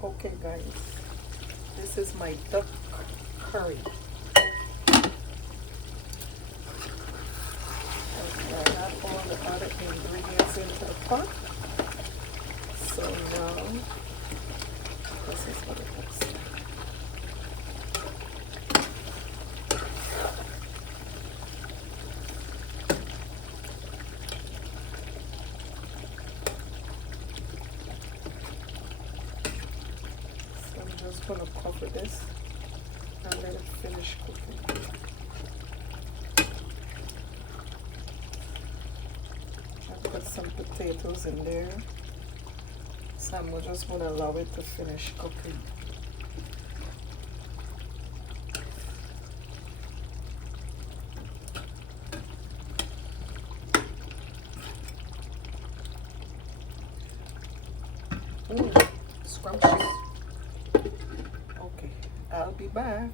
Okay guys, this is my duck curry. Okay, I have all the other ingredients into the pot. So now, this is what it looks like. So I'm just going to cover this and let it finish cooking. I've got some potatoes in there, so I'm just going to allow it to finish cooking. Scrumptious. Okay, I'll be back.